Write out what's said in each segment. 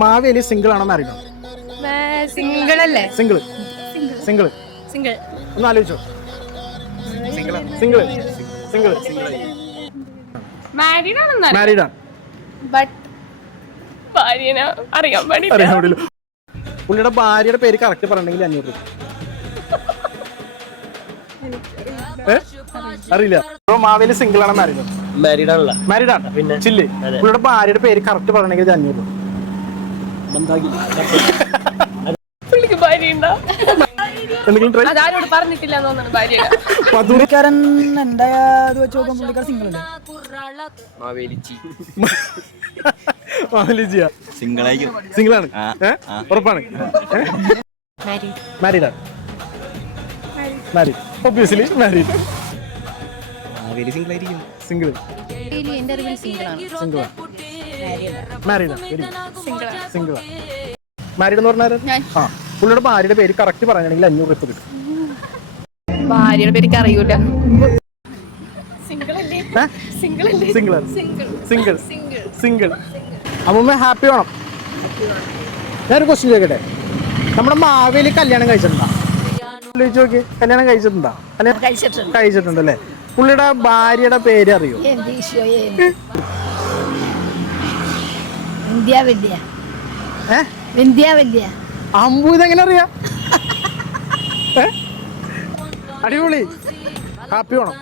Maveli single ആണോ married ആണോ? Single അല്ലേ? Single single single. ഒന്ന് ആലോചിച്ചോ. സിംഗിൾ സിംഗിൾ മാരീഡ് ആണെന്ന് മാരീഡ് ആണ്. ബട്ട് ഭാര്യനെ അറിയാൻ പാടില്ല. അറിയാൻ പാടില്ല. പുള്ളിയുടെ ഭാര്യയുടെ പേര് കറക്റ്റ് പറഞ്ഞെങ്കിൽ 500 രൂപ. അറിയില്ല. മാവേലി സിംഗിൾ ആണോ മാരീഡ് ആണോ? മാരീഡ് ആണല്ലോ. മാരീഡ് ആണ്. പിന്നെ ചില്ല്. പുള്ളിയുടെ ഭാര്യയുടെ പേര് കറക്റ്റ് പറഞ്ഞെങ്കിൽ 500 രൂപ. പുള്ളിക്ക് ഭാര്യ ഉണ്ടോ? എന്തെങ്കിലും ട്രൈ. അതാരോട് പറഞ്ഞിട്ടില്ല തോന്നുന്നു ഭാര്യ. പുള്ളിക്കാരൻ എന്റെ ഇത് വെച്ച് നോക്കാൻ പുള്ളിക്കാരൻ സിംഗിൾ അല്ലേ? മാവേലിജിയാ സിംഗിൾ ആണ്. ഉറപ്പാണ്. മാരീഡ് ആണ്. Married obviously married. Single single married ആണ്. സിംഗിൾ മാരീഡ് എന്ന് പറഞ്ഞാൽ ആ പുള്ളിയുടെ ഭാര്യയുടെ പേര് കറക്റ്റ് പറയുകയാണെങ്കിൽ 500 രൂപ കിട്ടും. ഭാര്യയുടെ പേര് അറിയൂല. Single single. അമ്മ ഹാപ്പി വേണം. ഞാനൊരു ക്വസ്റ്റ്യൻ ചോദിക്കട്ടെ. നമ്മുടെ മാവേലി കല്യാണം കഴിച്ചിട്ടുണ്ടോ? നോക്കി കല്യാണം കഴിച്ചിട്ടുണ്ടോ? കഴിച്ചിട്ടുണ്ടല്ലേ. പുള്ളിയുടെ ഭാര്യയുടെ പേര് അറിയോ? അമ്പു ഇതെങ്ങനെ അറിയാം? അടിപൊളി. ഹാപ്പി വേണം.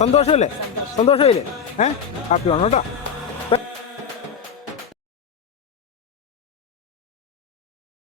സന്തോഷമല്ലേ? ഹാപ്പി വേണം കേട്ടോ.